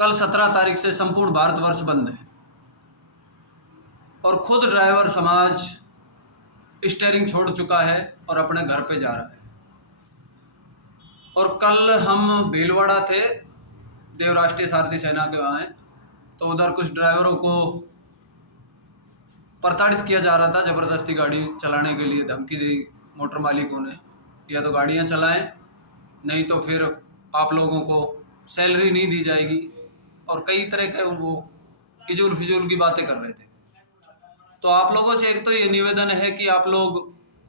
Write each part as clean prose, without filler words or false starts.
कल 17 तारीख से संपूर्ण भारतवर्ष बंद है और खुद ड्राइवर समाज स्टीयरिंग छोड़ चुका है और अपने घर पे जा रहा है। और कल हम भीलवाड़ा थे, देव राष्ट्रीय सारथी सेना के वहाँ हैं, तो उधर कुछ ड्राइवरों को प्रताड़ित किया जा रहा था, ज़बरदस्ती गाड़ी चलाने के लिए धमकी दी मोटर मालिकों ने, या तो गाड़ियाँ चलाएं नहीं तो फिर आप लोगों को सैलरी नहीं दी जाएगी, और कई तरह के वो फिजूल फिजूल की बातें कर रहे थे। तो आप लोगों से एक तो ये निवेदन है कि आप लोग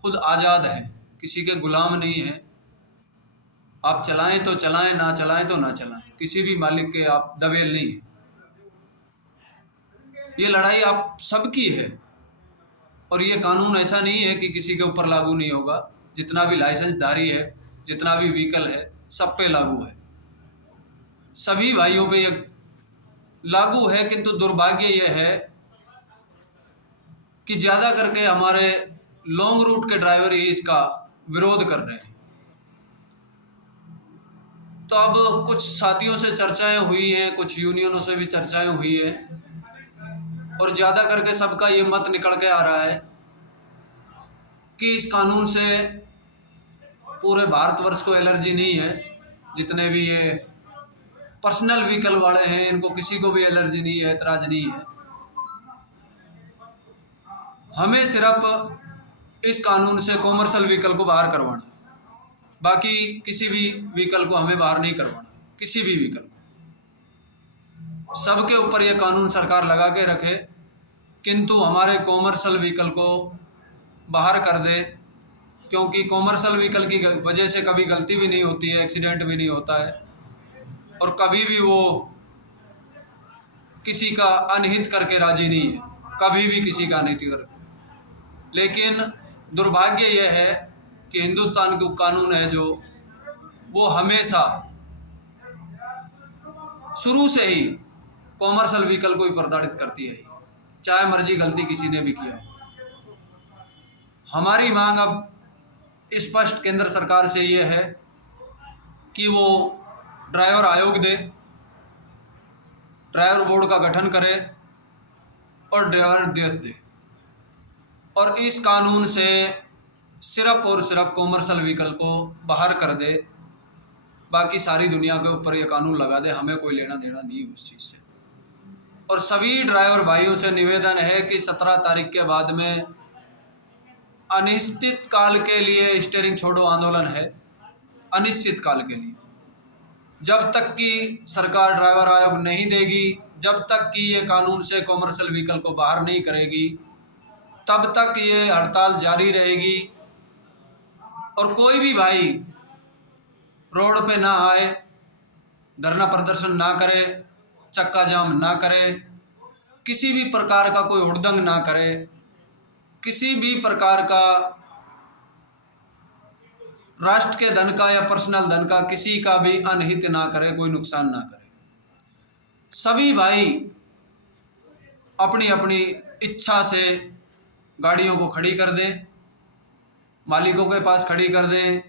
खुद आज़ाद हैं, किसी के गुलाम नहीं हैं। आप चलाएं तो चलाएं, ना चलाएं तो ना चलाएं, किसी भी मालिक के आप दबेल नहीं हैं। ये लड़ाई आप सबकी है और ये कानून ऐसा नहीं है कि किसी के ऊपर लागू नहीं होगा। जितना भी लाइसेंसधारी है, जितना भी व्हीकल है, सब पे लागू है, सभी भाइयों पे ये लागू है। किंतु दुर्भाग्य ये है कि ज़्यादा करके हमारे लॉन्ग रूट के ड्राइवर ही इसका विरोध कर रहे हैं। तो अब कुछ साथियों से चर्चाएं हुई हैं, कुछ यूनियनों से भी चर्चाएं हुई है, और ज़्यादा करके सबका ये मत निकल के आ रहा है कि इस कानून से पूरे भारतवर्ष को एलर्जी नहीं है। जितने भी ये पर्सनल व्हीकल वाले हैं, इनको किसी को भी एलर्जी नहीं है, एतराज़ नहीं है। हमें सिर्फ इस कानून से कॉमर्शियल व्हीकल को बाहर करवाना, बाकी किसी भी व्हीकल को हमें बाहर नहीं करवाना। किसी भी व्हीकल को, सबके ऊपर ये कानून सरकार लगा के रखे, किंतु हमारे कॉमर्शियल व्हीकल को बाहर कर दे, क्योंकि कॉमर्शियल व्हीकल की वजह से कभी गलती भी नहीं होती है, एक्सीडेंट भी नहीं होता है, और कभी भी वो किसी का अनहित करके राजी नहीं है, कभी भी किसी का अनहित कर। लेकिन दुर्भाग्य यह है कि हिंदुस्तान का कानून है जो वो हमेशा शुरू से ही कॉमर्शियल व्हीकल को ही प्रताड़ित करती है, चाहे मर्जी गलती किसी ने भी किया। हमारी मांग अब स्पष्ट केंद्र सरकार से ये है कि वो ड्राइवर आयोग दे, ड्राइवर बोर्ड का गठन करे और ड्राइवर देश दे, और इस कानून से सिर्फ और सिर्फ कॉमर्शियल व्हीकल को बाहर कर दे। बाकी सारी दुनिया के ऊपर ये कानून लगा दे, हमें कोई लेना देना नहीं उस चीज़ से। और सभी ड्राइवर भाइयों से निवेदन है कि 17 तारीख के बाद में अनिश्चित काल के लिए स्टीयरिंग छोड़ो आंदोलन है, अनिश्चित काल के लिए। जब तक कि सरकार ड्राइवर आयोग नहीं देगी, जब तक कि ये कानून से कॉमर्शियल व्हीकल को बाहर नहीं करेगी, तब तक ये हड़ताल जारी रहेगी। और कोई भी भाई रोड पे ना आए, धरना प्रदर्शन ना करे, चक्का जाम ना करे, किसी भी प्रकार का कोई हुड़दंग ना करे, किसी भी प्रकार का राष्ट्र के धन का या पर्सनल धन का किसी का भी अनहित ना करे, कोई नुकसान ना करे। सभी भाई अपनी अपनी इच्छा से गाड़ियों को खड़ी कर दें, मालिकों के पास खड़ी कर दें,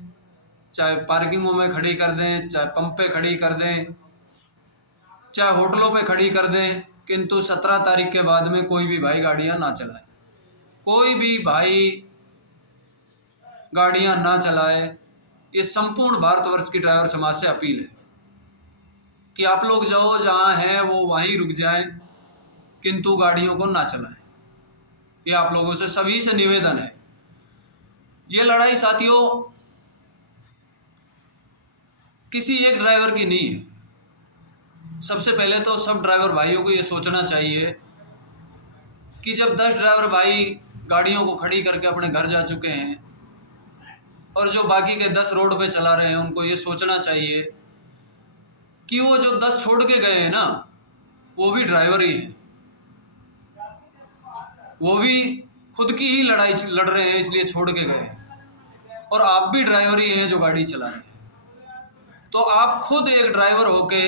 चाहे पार्किंगों में खड़ी कर दें, चाहे पंप पे खड़ी कर दें, चाहे होटलों पे खड़ी कर दें, किंतु 17 तारीख के बाद में कोई भी भाई गाड़ियां ना चलाए, कोई भी भाई गाड़ियां ना चलाए। ये संपूर्ण भारतवर्ष की ड्राइवर समाज से अपील है कि आप लोग जाओ, जहाँ हैं वो वहीं रुक जाएं, किंतु गाड़ियों को ना चलाएं। ये आप लोगों से सभी से निवेदन है। ये लड़ाई साथियों किसी एक ड्राइवर की नहीं है। सबसे पहले तो सब ड्राइवर भाइयों को ये सोचना चाहिए कि जब 10 ड्राइवर भाई गाड़ियों को खड़ी करके अपने घर जा चुके हैं और जो बाकी के 10 रोड पे चला रहे हैं, उनको ये सोचना चाहिए कि वो जो 10 छोड़ के गए हैं ना, वो भी ड्राइवर ही हैं, वो भी खुद की ही लड़ाई लड़ रहे हैं, इसलिए छोड़ के गए हैं। और आप भी ड्राइवर ही हैं जो गाड़ी चला रहे हैं। तो आप खुद एक ड्राइवर होके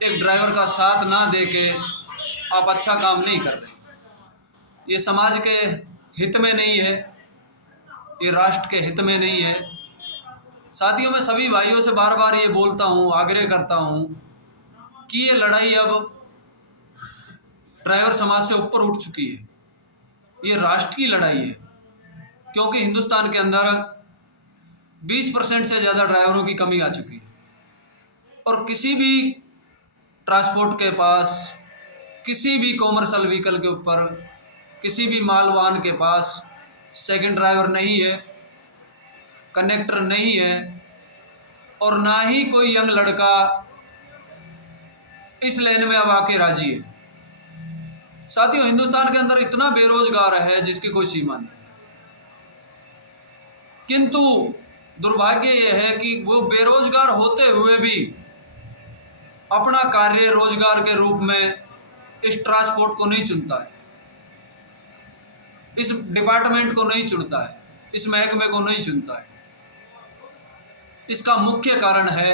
एक ड्राइवर का साथ ना दे के आप अच्छा काम नहीं कर रहे। ये समाज के हित में नहीं है, ये राष्ट्र के हित में नहीं है। साथियों, मैं सभी भाइयों से बार बार ये बोलता हूँ, आग्रह करता हूँ कि ये लड़ाई अब ड्राइवर समाज से ऊपर उठ चुकी है, ये राष्ट्र की लड़ाई है। क्योंकि हिंदुस्तान के अंदर 20% से ज़्यादा ड्राइवरों की कमी आ चुकी है और किसी भी ट्रांसपोर्ट के पास, किसी भी कॉमर्शियल व्हीकल के ऊपर, किसी भी मालवाहन के पास सेकंड ड्राइवर नहीं है, कंडक्टर नहीं है और ना ही कोई यंग लड़का इस लाइन में अब आके राजी है। साथियों, हिंदुस्तान के अंदर इतना बेरोजगार है जिसकी कोई सीमा नहीं। किंतु दुर्भाग्य यह है कि वो बेरोजगार होते हुए भी अपना कार्य रोजगार के रूप में इस ट्रांसपोर्ट को नहीं चुनता है, इस डिपार्टमेंट को नहीं चुनता है, इस महकमे को नहीं चुनता है। इसका मुख्य कारण है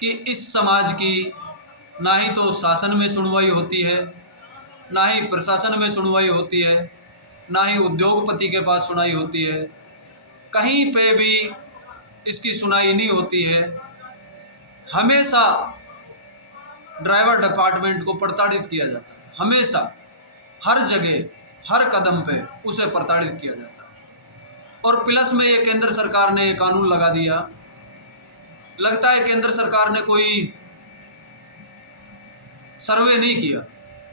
कि इस समाज की ना ही तो शासन में सुनवाई होती है, ना ही प्रशासन में सुनवाई होती है, ना ही उद्योगपति के पास सुनाई होती है, कहीं पे भी इसकी सुनाई नहीं होती है। हमेशा ड्राइवर डिपार्टमेंट को प्रताड़ित किया जाता है, हमेशा, हर जगह, हर कदम पे उसे प्रताड़ित किया जाता है। और प्लस में ये केंद्र सरकार ने ये कानून लगा दिया। लगता है केंद्र सरकार ने कोई सर्वे नहीं किया,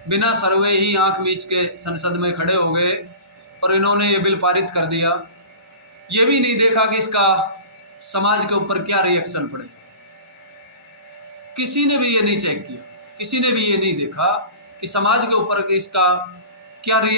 बिना सर्वे ही आंख मीच के संसद में खड़े हो गए और इन्होंने ये बिल पारित कर दिया। ये भी नहीं देखा कि इसका समाज के ऊपर क्या रिएक्शन पड़े। किसी ने भी ये नहीं चेक किया, किसी ने भी ये नहीं देखा कि समाज के ऊपर इसका क्या